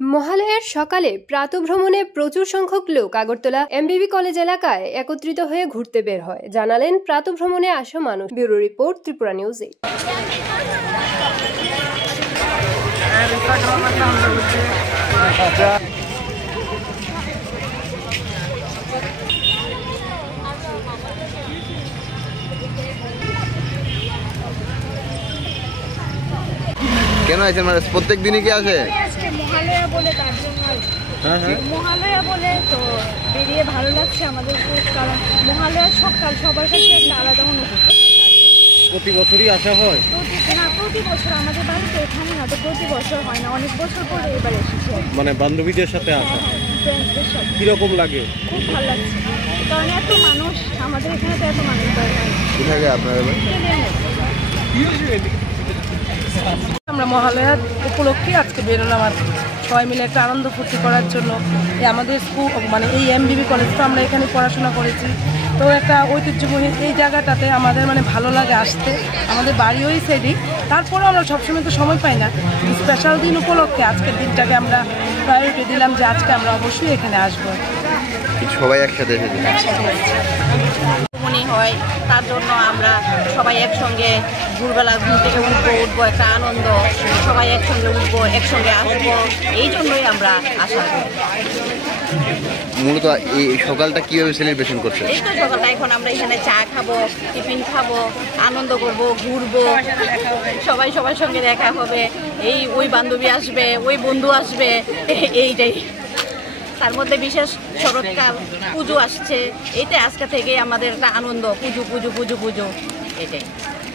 মহালয়ার সকালে প্রাতঃভ্রমণে প্রচুর সংখ্যক লোক আগরতলা এমবিবি কলেজ এলাকায় একত্রিত হয়ে ঘুরতে বের হয়, জানালেন প্রাতঃভ্রমণে আসা মানুষ। Bureau report, Tripura news 8। কেন আছেন? মানে প্রত্যেক দিনই কি আসে? মহালয়া বলে তার জন্য মহালয়া বলে তো বেরিয়ে ভালো লাগছে আমাদের খুব, কারণ মহালয়ার সকাল সবার কাছে একটা আলাদা অনুভূতি। প্রতি বছরই আসা হয়? প্রতি বছর আমাদের বাড়িতে এখানে না, তো প্রতি বছর হয় না, অনেক বছর পরে এবার এসেছে। মানে বান্ধবীদের সাথে আসা? ফ্রেন্ডসদের সাথে। কিরকম লাগে? খুব ভালো লাগছে, কারণ এত মানুষ, আমাদের এখানে তো এত মানুষ কোথায় আপনাদের? আমরা মহালয়ার উপলক্ষে আজকে বেরোলাম আর সবাই মিলে একটা আনন্দ ফুর্তি করার জন্য। আমাদের স্কুল মানে এই এমবিবি কলেজটা আমরা এখানে পড়াশোনা করেছি, তো একটা ঐতিহ্যবাহী এই জায়গাটাতে আমাদের মানে ভালো লাগে আসতে। আমাদের বাড়ি ওই সাইডেই, তারপরেও আমরা সবসময় তো সময় পাই না। স্পেশাল দিন উপলক্ষে আজকের দিনটাকে আমরা প্রায়োরিটি দিলাম যে আজকে আমরা অবশ্যই এখানে আসবো। সবাই একসাথে মনে হয়, তার জন্য আমরা সবাই একসঙ্গে ভোরবেলা ঘুম থেকে উঠবো, একটা আনন্দ, সবাই একসঙ্গে উঠবো, একসঙ্গে আসবো, এই জন্যই আমরা আসা করি। মূলত এই সকালটা কিভাবে সেলিব্রেশন করছে? এই তো সকালটা এখন আমরা এখানে চা খাবো, টিফিন খাবো, আনন্দ করবো, ঘুরবো, সবাই সবার সঙ্গে দেখা হবে, ওই বান্ধবী আসবে, ওই বন্ধু আসবে, এইটাই। তার মধ্যে বিশেষ শরৎকাল পুজো আসছে, এইটা আজকে থেকেই আমাদের একটা আনন্দ, পুজো এটাই।